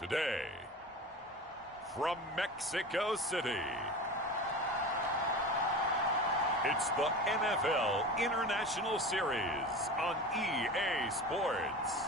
Today, from Mexico City, it's the NFL International Series on EA Sports.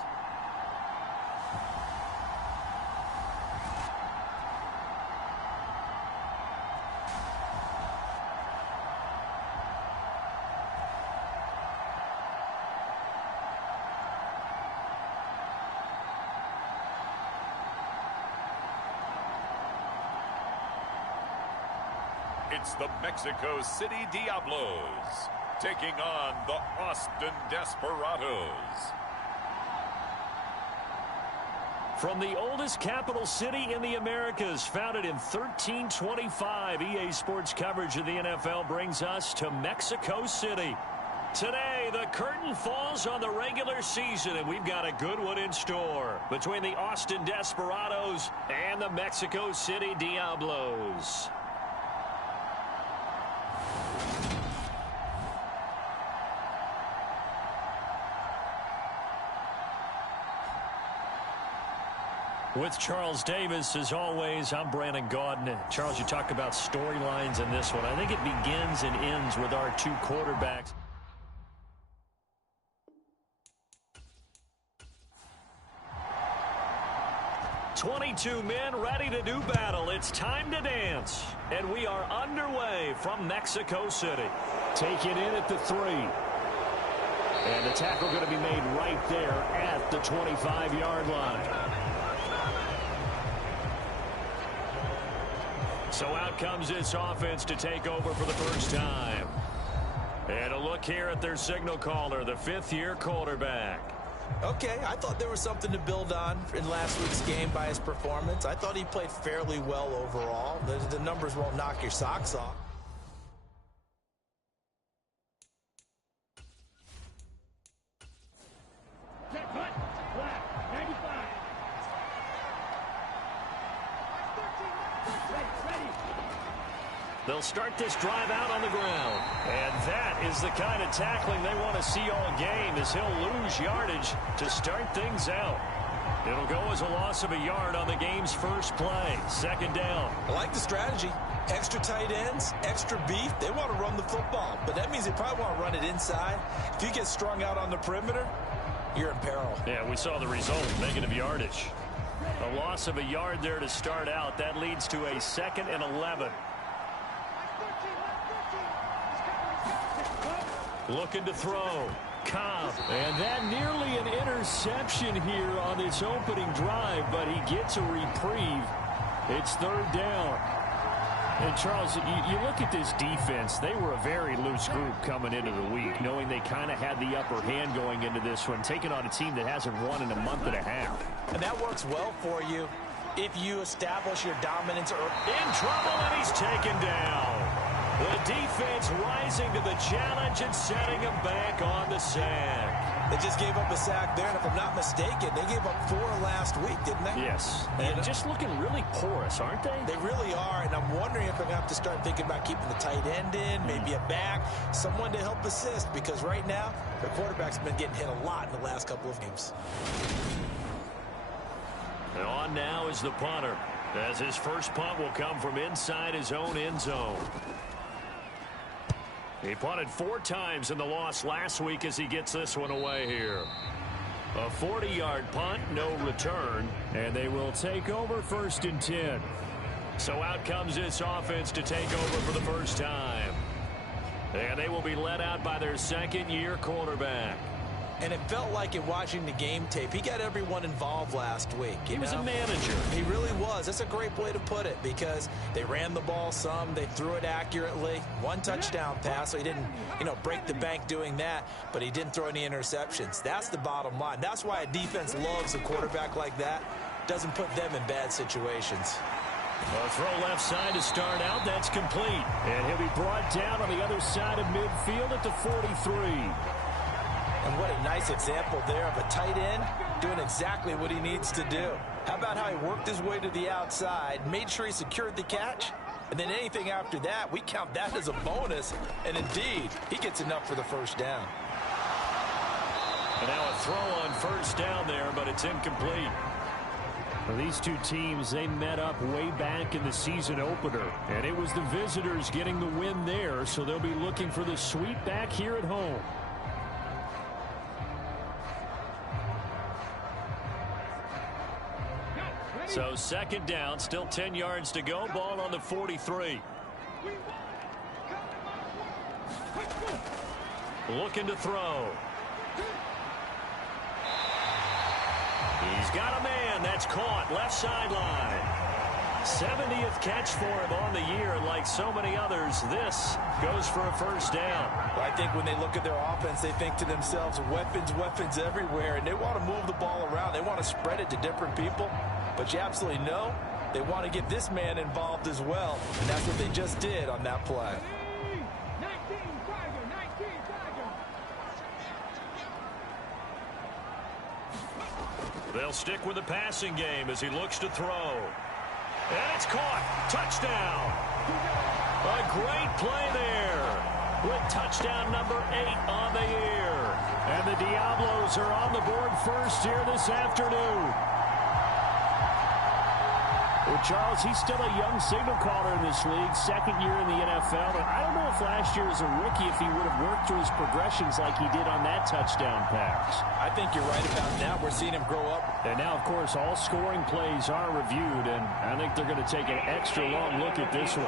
It's the Mexico City Diablos taking on the Austin Desperados. From the oldest capital city in the Americas, founded in 1325, EA Sports coverage of the NFL brings us to Mexico City. Today, the curtain falls on the regular season, and we've got a good one in store between the Austin Desperados and the Mexico City Diablos. With Charles Davis, as always, I'm Brandon Gaudin. Charles, you talk about storylines in this one. I think it begins and ends with our two quarterbacks. "22 men ready to do battle. It's time to dance." And we are underway from Mexico City. Take it in at the 3. And the tackle going to be made right there at the 25-yard line. So out comes this offense to take over for the first time. And a look here at their signal caller, the fifth-year quarterback. Okay, I thought there was something to build on in last week's game by his performance. I thought he played fairly well overall. The numbers won't knock your socks off. They'll start this drive out on the ground. And that is the kind of tackling they want to see all game, as he'll lose yardage to start things out. It'll go as a loss of a yard on the game's first play. Second down. I like the strategy. Extra tight ends, extra beef. They want to run the football, but that means they probably want to run it inside. If you get strung out on the perimeter, you're in peril. Yeah, we saw the result, negative yardage. A loss of a yard there to start out. That leads to a 2nd and 11. Looking to throw. Cobb. And that nearly an interception here on this opening drive, but he gets a reprieve. It's 3rd down. And, Charles, you look at this defense. They were a very loose group coming into the week, knowing they kind of had the upper hand going into this one, taking on a team that hasn't won in a month and a half. And that works well for you if you establish your dominance. In trouble, and he's taken down. The defense rising to the challenge and setting him back on the sack. They just gave up a sack there, and if I'm not mistaken, they gave up 4 last week, didn't they? Yes, and just looking really porous, aren't they? They really are, and I'm wondering if they're going to have to start thinking about keeping the tight end in, maybe a back, someone to help assist, because right now, their quarterback's been getting hit a lot in the last couple of games. And on now is the punter, as his first punt will come from inside his own end zone. He punted 4 times in the loss last week as he gets this one away here. A 40-yard punt, no return, and they will take over 1st and 10. So out comes this offense to take over for the first time. And they will be led out by their 2nd-year quarterback. And it felt like it watching the game tape. He got everyone involved last week. He was a manager. He really was. That's a great way to put it, because they ran the ball some. They threw it accurately. 1 touchdown pass, so he didn't, break the bank doing that, but he didn't throw any interceptions. That's the bottom line. That's why a defense loves a quarterback like that. Doesn't put them in bad situations. A throw left side to start out. That's complete. And he'll be brought down on the other side of midfield at the 43. And what a nice example there of a tight end doing exactly what he needs to do. How about how he worked his way to the outside, made sure he secured the catch, and then anything after that, we count that as a bonus. And indeed, he gets enough for the first down. And now a throw on first down there, but it's incomplete. Well, these two teams, they met up way back in the season opener, and it was the visitors getting the win there, so they'll be looking for the sweep back here at home. So second down, still 10 yards to go. Ball on the 43. Looking to throw. He's got a man. That's caught. Left sideline. 70th catch for him on the year. Like so many others, this goes for a first down. Well, I think when they look at their offense, they think to themselves, weapons, weapons everywhere, and they want to move the ball around. They want to spread it to different people. But you absolutely know they want to get this man involved as well. And that's what they just did on that play. They'll stick with the passing game as he looks to throw. And it's caught. Touchdown. A great play there with touchdown number 8 on the year. And the Diablos are on the board first here this afternoon. Well, Charles, he's still a young signal caller in this league, second year in the NFL. And I don't know if last year as a rookie, if he would have worked through his progressions like he did on that touchdown pass. I think you're right about that. We're seeing him grow up. And now, of course, all scoring plays are reviewed, and I think they're going to take an extra long look at this one.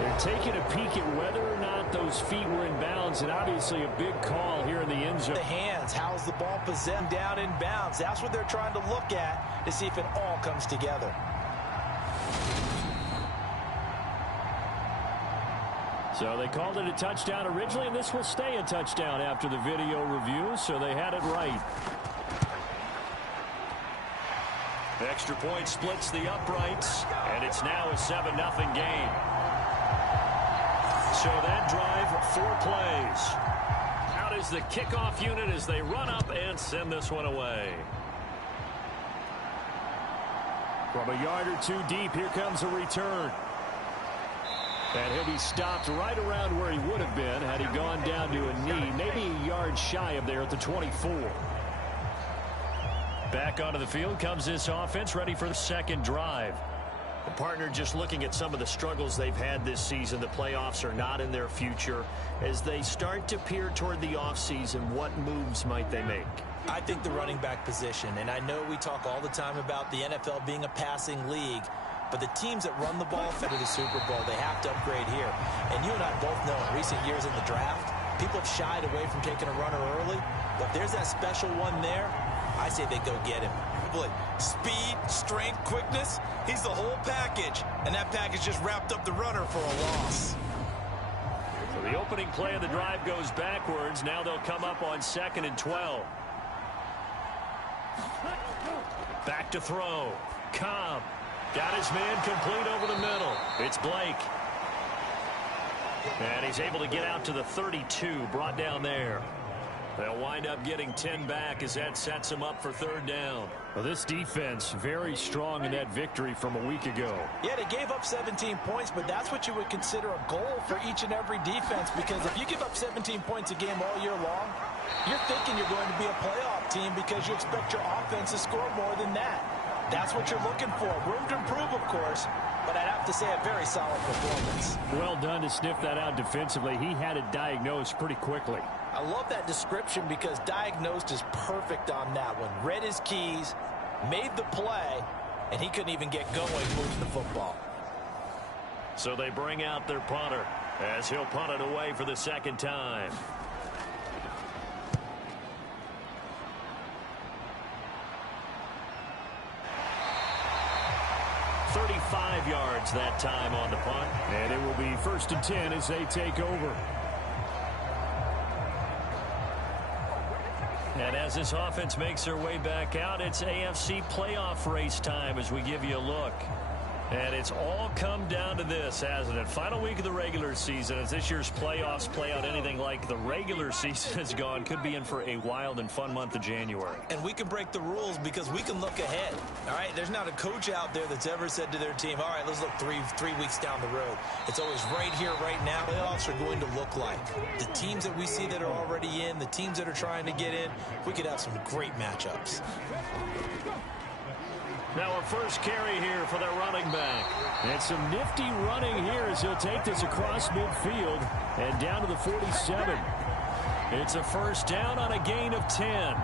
They're taking a peek at whether or not those feet were in bounds, and obviously a big call here in the end zone. The hands, how's the ball possessed down in bounds? That's what they're trying to look at to see if it all comes together. So they called it a touchdown originally, and this will stay a touchdown after the video review, so they had it right. Extra point splits the uprights, and it's now a 7-0 game. So that drive, 4 plays. Out is the kickoff unit as they run up and send this one away. From a yard or 2 deep, here comes a return. And he'll be stopped right around where he would have been had he gone down to a knee, maybe a yard shy of there at the 24. Back onto the field comes this offense, ready for the second drive. The partner just looking at some of the struggles they've had this season. The playoffs are not in their future. As they start to peer toward the offseason, what moves might they make? I think the running back position, and I know we talk all the time about the NFL being a passing league, but the teams that run the ball for the Super Bowl, they have to upgrade here. And you and I both know in recent years in the draft, people have shied away from taking a runner early, but if there's that special one there, I say they go get him. Speed, strength, quickness, he's the whole package. And that package just wrapped up the runner for a loss. So the opening play of the drive goes backwards. Now they'll come up on 2nd and 12. Back to throw. Cobb got his man complete over the middle. It's Blake. And he's able to get out to the 32, brought down there. They'll wind up getting 10 back as that sets them up for 3rd down. Well, this defense very strong in that victory from a week ago. Yeah, they gave up 17 points, but that's what you would consider a goal for each and every defense, because if you give up 17 points a game all year long, you're thinking you're going to be a playoff team because you expect your offense to score more than that. That's what you're looking for. Room to improve, of course, but I'd have to say a very solid performance. Well done to sniff that out defensively. He had it diagnosed pretty quickly. I love that description because diagnosed is perfect on that one. Read his keys, made the play, and he couldn't even get going moving the football. So they bring out their punter as he'll punt it away for the 2nd time. .35 yards that time on the punt. And it will be 1st and 10 as they take over. And as this offense makes their way back out, it's AFC playoff race time as we give you a look. And it's all come down to this, hasn't it? Final week of the regular season. As this year's playoffs play out anything like the regular season has gone, could be in for a wild and fun month of January. And we can break the rules because we can look ahead. All right, there's not a coach out there that's ever said to their team, all right, let's look three weeks down the road. It's always right here, right now. Playoffs are going to look like the teams that we see that are already in, the teams that are trying to get in. We could have some great matchups. Now our first carry here for their running back. And some nifty running here as he'll take this across midfield and down to the 47. It's a first down on a gain of 10.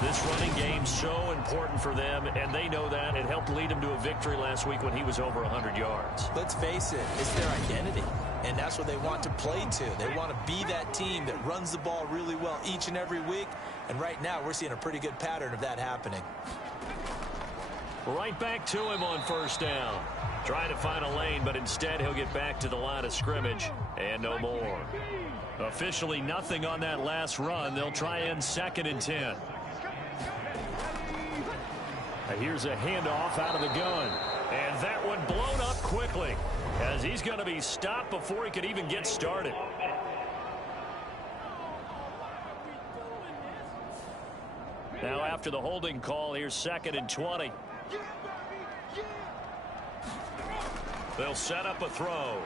This running game's so important for them, and they know that. It helped lead them to a victory last week when he was over 100 yards. Let's face it, it's their identity, and that's what they want to play to. They want to be that team that runs the ball really well each and every week, and right now we're seeing a pretty good pattern of that happening. Right back to him on first down. Trying to find a lane, but instead he'll get back to the line of scrimmage and no more. Officially nothing on that last run. They'll try in 2nd and 10. Here's a handoff out of the gun. And that one blown up quickly as he's going to be stopped before he could even get started. Now after the holding call, here's 2nd and 20. They'll set up a throw.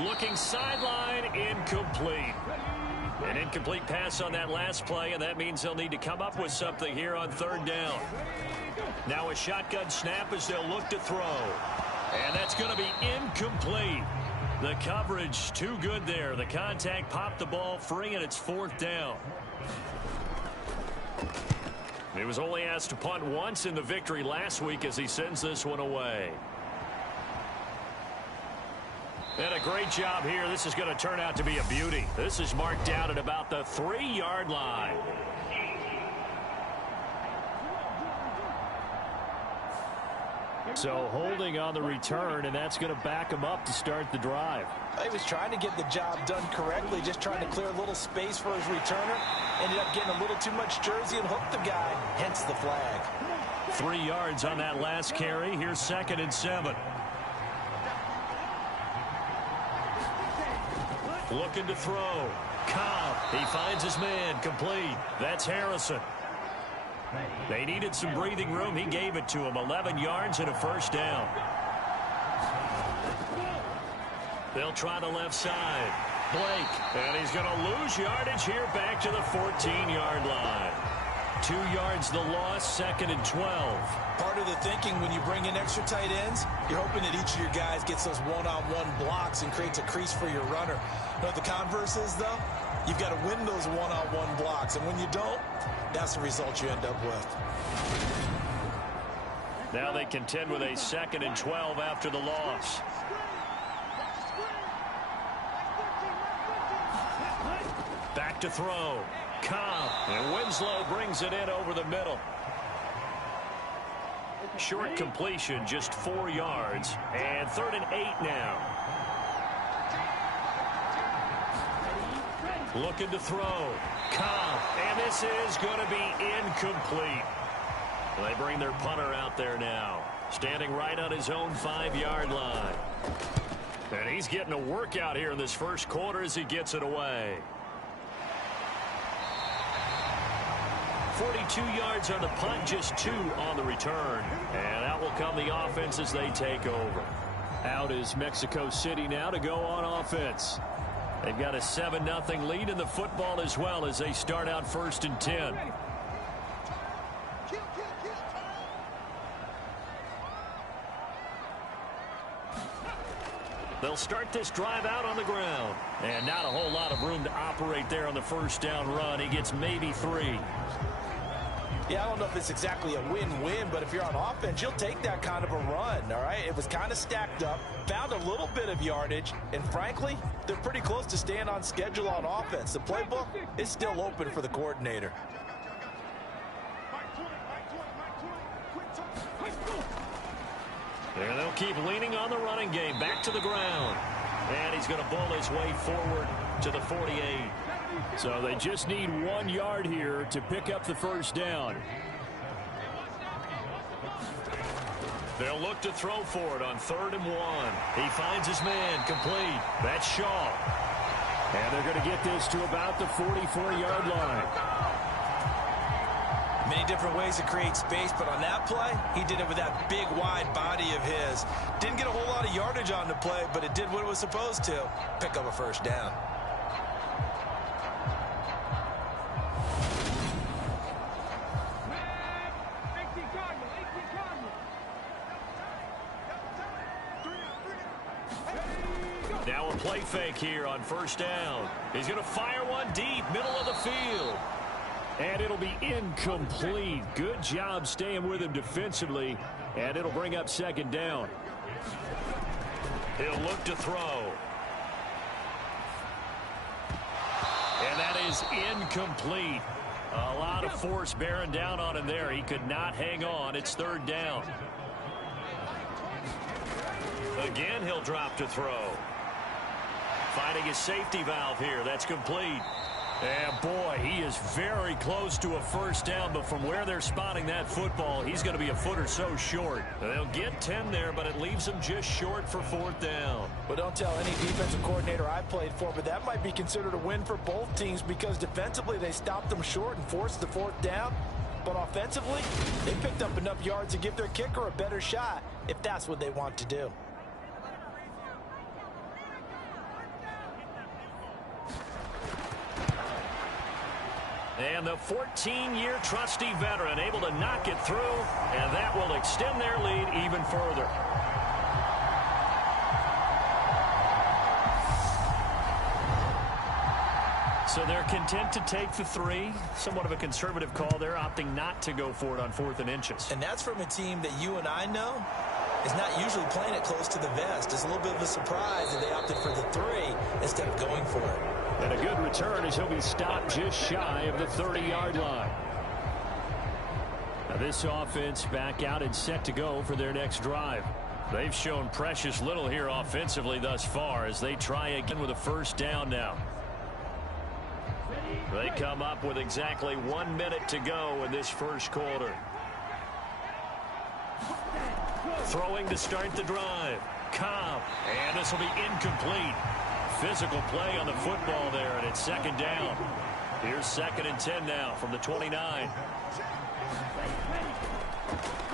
Looking sideline, incomplete. An incomplete pass on that last play, and that means they'll need to come up with something here on 3rd down. Now a shotgun snap as they'll look to throw. And that's going to be incomplete. The coverage too good there. The contact popped the ball free, and it's 4th down. He was only asked to punt once in the victory last week as he sends this one away. And a great job here. This is going to turn out to be a beauty. This is marked down at about the 3-yard line. So holding on the return, and that's going to back him up to start the drive. He was trying to get the job done correctly, just trying to clear a little space for his returner. Ended up getting a little too much jersey and hooked the guy, hence the flag. 3 yards on that last carry. Here's 2nd and 7. Looking to throw. Cobb, he finds his man, complete. That's Harrison. They needed some breathing room. He gave it to him. 11 yards and a first down. They'll try the left side. Blake, and he's going to lose yardage here back to the 14-yard line. 2 yards the loss, 2nd and 12. Part of the thinking when you bring in extra tight ends, you're hoping that each of your guys gets those one-on-one blocks and creates a crease for your runner. You know what the converse is, though? You've got to win those one-on-one blocks, and when you don't, that's the result you end up with. Now they contend with a 2nd and 12 after the loss. Back to throw. Cobb, and Winslow brings it in over the middle. Short completion, just 4 yards, and 3rd and 8 now. Looking to throw. Cobb, and this is going to be incomplete. They bring their punter out there now, standing right on his own 5-yard line. And he's getting a workout here in this first quarter as he gets it away. 42 yards on the punt, just 2 on the return. And out will come the offense as they take over. Out is Mexico City now to go on offense. They've got a 7-0 lead in the football as well as they start out 1st and 10. They'll start this drive out on the ground. And not a whole lot of room to operate there on the first down run. He gets maybe 3. Yeah, I don't know if it's exactly a win-win, but if you're on offense, you'll take that kind of a run, all right? It was kind of stacked up, found a little bit of yardage, and frankly, they're pretty close to staying on schedule on offense. The playbook is still open for the coordinator. And they'll keep leaning on the running game. Back to the ground. And he's going to bull his way forward to the 48. So they just need 1 yard here to pick up the first down. They'll look to throw for it on 3rd and 1. He finds his man complete. That's Shaw. And they're going to get this to about the 44-yard line. Many different ways to create space, but on that play, he did it with that big, wide body of his. Didn't get a whole lot of yardage on the play, but it did what it was supposed to. Pick up a 1st down. Now a play fake here on 1st down. He's going to fire one deep, middle of the field. And it'll be incomplete. Good job staying with him defensively. And it'll bring up 2nd down. He'll look to throw. And that is incomplete. A lot of force bearing down on him there. He could not hang on. It's 3rd down. Again, he'll drop to throw. Finding his safety valve here. That's complete. And boy, he is very close to a 1st down, but from where they're spotting that football, he's going to be a foot or so short. They'll get 10 there, but it leaves them just short for 4th down. Well, don't tell any defensive coordinator I played for, but that might be considered a win for both teams because defensively they stopped them short and forced the 4th down. But offensively, they picked up enough yards to give their kicker a better shot if that's what they want to do. And the 14-year trusty veteran able to knock it through, and that will extend their lead even further. So they're content to take the 3. Somewhat of a conservative call there, opting not to go for it on 4th and inches. And that's from a team that you and I know is not usually playing it close to the vest. It's a little bit of a surprise that they opted for the 3 instead of going for it. And a good return as he'll be stopped just shy of the 30-yard line. Now this offense back out and set to go for their next drive. They've shown precious little here offensively thus far as they try again with a 1st down now. They come up with exactly 1 minute to go in this 1st quarter. Throwing to start the drive. Cobb. And this will be incomplete. Physical play on the football there, and it's 2nd down. Here's 2nd and 10 now from the 29.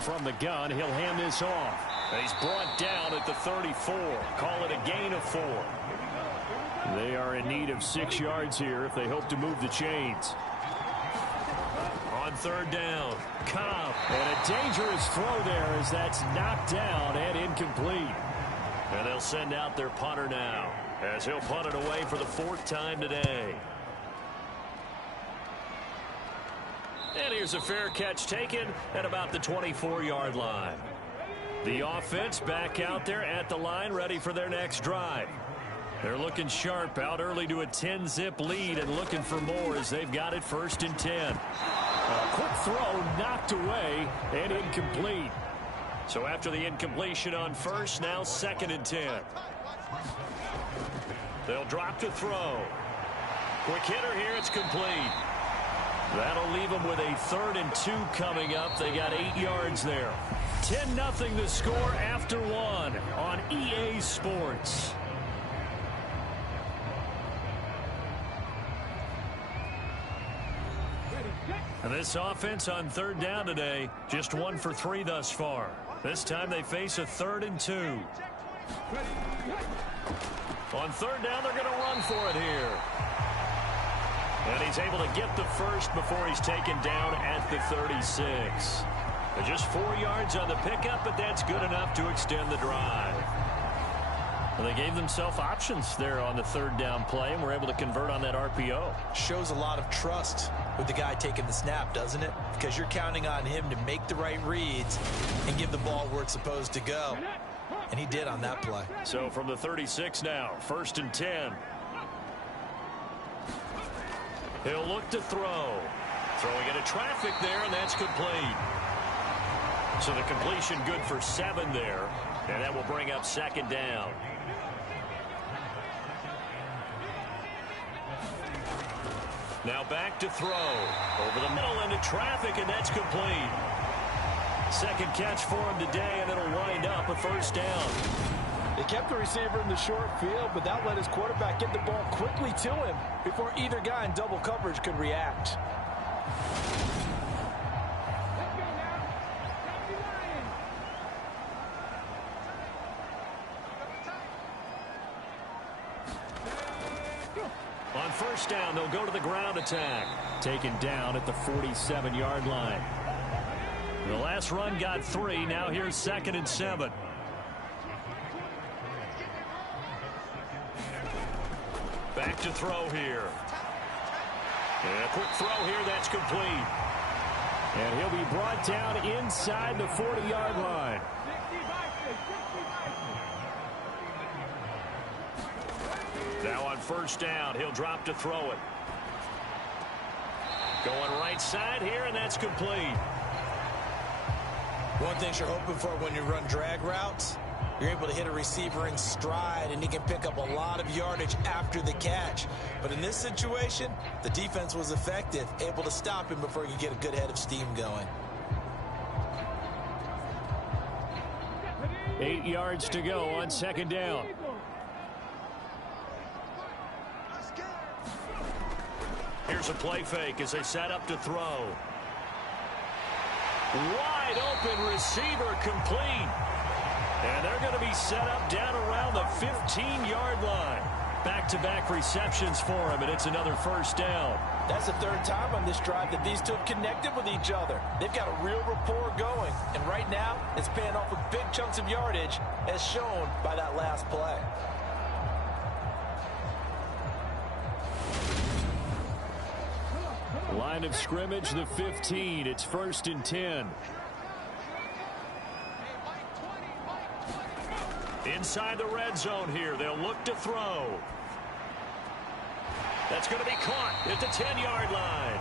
From the gun, he'll hand this off. And he's brought down at the 34. Call it a gain of 4. They are in need of 6 yards here if they hope to move the chains. On 3rd down, Cobb. And a dangerous throw there as that's knocked down and incomplete. And they'll send out their punter now, as he'll punt it away for the 4th time today. And here's a fair catch taken at about the 24-yard line. The offense back out there at the line, ready for their next drive. They're looking sharp, out early to a 10-zip lead and looking for more as they've got it 1st and 10. A quick throw knocked away and incomplete. So after the incompletion on 1st, now 2nd and 10. They'll drop to throw. Quick hitter here, it's complete. That'll leave them with a 3rd and 2 coming up. They got 8 yards there. 10-0 the score after 1 on EA Sports. And this offense on 3rd down today, just 1 for 3 thus far. This time they face a 3rd and 2. On 3rd down, they're going to run for it here. And he's able to get the 1st before he's taken down at the 36. Just 4 yards on the pickup, but that's good enough to extend the drive. Well, they gave themselves options there on the 3rd down play and were able to convert on that RPO. Shows a lot of trust with the guy taking the snap, doesn't it? Because you're counting on him to make the right reads and give the ball where it's supposed to go. And he did on that play. So from the 36 now, 1st and 10. He'll look to throw. Throwing into traffic there, and that's complete. So the completion good for 7 there, and that will bring up 2nd down. Now back to throw. Over the middle into traffic, and that's complete. Second catch for him today, and it'll wind up a first down. They kept the receiver in the short field, but that let his quarterback get the ball quickly to him before either guy in double coverage could react. On first down, they'll go to the ground attack. Taken down at the 47-yard line. The last run got 3. Now here's 2nd and 7. Back to throw here. And a quick throw here. That's complete. And he'll be brought down inside the 40-yard line. Now on first down, he'll drop to throw it. Going right side here, and that's complete. One thing you're hoping for when you run drag routes, you're able to hit a receiver in stride, and he can pick up a lot of yardage after the catch. But in this situation, the defense was effective, able to stop him before he could get a good head of steam going. 8 yards to go on 2nd down. Here's a play fake as they set up to throw. Wide open receiver complete. And they're going to be set up down around the 15-yard line. Back-to-back receptions for him, and it's another first down. That's the 3rd time on this drive that these two have connected with each other. They've got a real rapport going, and right now it's paying off with big chunks of yardage, as shown by that last play. Line of scrimmage, the 15. It's 1st and 10. Inside the red zone here. They'll look to throw. That's going to be caught at the 10-yard line.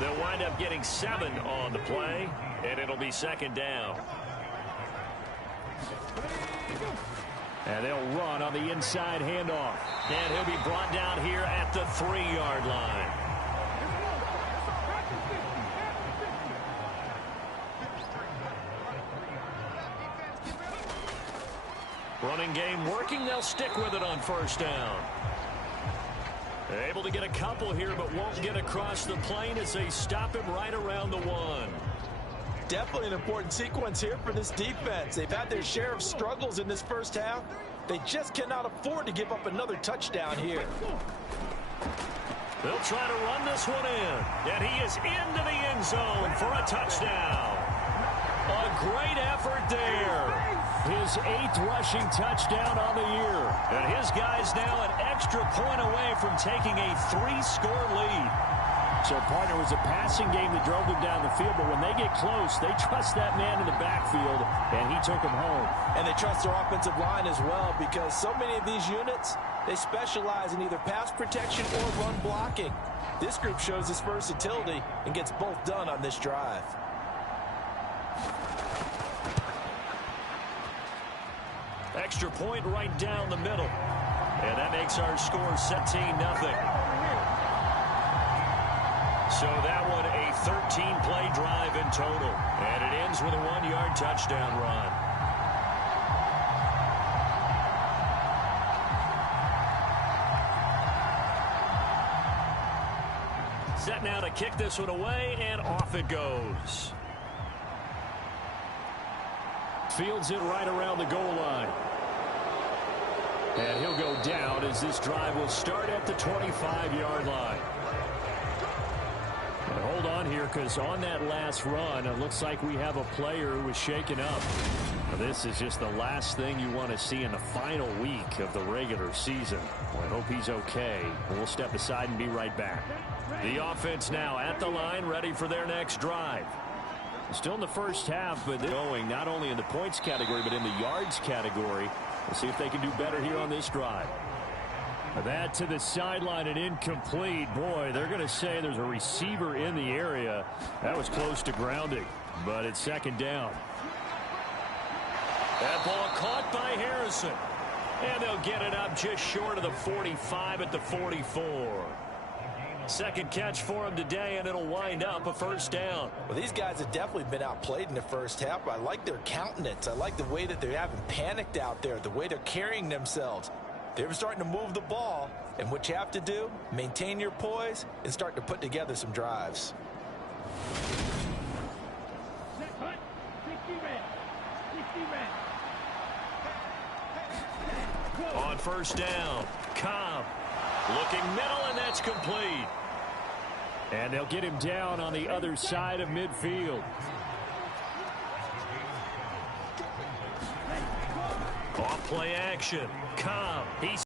They'll wind up getting 7 on the play, and it'll be 2nd down. And they'll run on the inside handoff. And he'll be brought down here at the 3-yard line. Running game working. They'll stick with it on first down. Able to get a couple here, but won't get across the plane as they stop him right around the 1. Definitely an important sequence here for this defense. They've had their share of struggles in this first half. They just cannot afford to give up another touchdown here. They'll try to run this one in. And he is into the end zone for a touchdown. A great effort there. His 8th rushing touchdown on the year. And his guys now an extra point away from taking a 3-score lead. So, partner, was a passing game that drove them down the field, but when they get close, they trust that man in the backfield, and he took them home. And they trust their offensive line as well, because so many of these units, they specialize in either pass protection or run blocking. This group shows its versatility and gets both done on this drive. Extra point right down the middle. And that makes our score 17-0. So that one a 13-play drive in total. And it ends with a 1-yard touchdown run. Set now to kick this one away, and off it goes. Fields it right around the goal line. And he'll go down as this drive will start at the 25-yard line. But hold on here, because on that last run, it looks like we have a player who was shaken up. This is just the last thing you want to see in the final week of the regular season. Well, I hope he's okay. We'll step aside and be right back. The offense now at the line, ready for their next drive. Still in the first half, but they're going not only in the points category, but in the yards category. We'll see if they can do better here on this drive. That to the sideline and incomplete. Boy, they're going to say there's a receiver in the area. That was close to grounding, but it's 2nd down. That ball caught by Harrison. And they'll get it up just short of the 45 at the 44. Second catch for him today, and it'll wind up a first down. Well, these guys have definitely been outplayed in the first half, but I like their countenance. I like the way that they haven't panicked out there, the way they're carrying themselves. They're starting to move the ball, and what you have to do, maintain your poise and start to put together some drives. On first down, Cobb looking middle, and that's complete. And they'll get him down on the other side of midfield. Off play action, Cobb. He's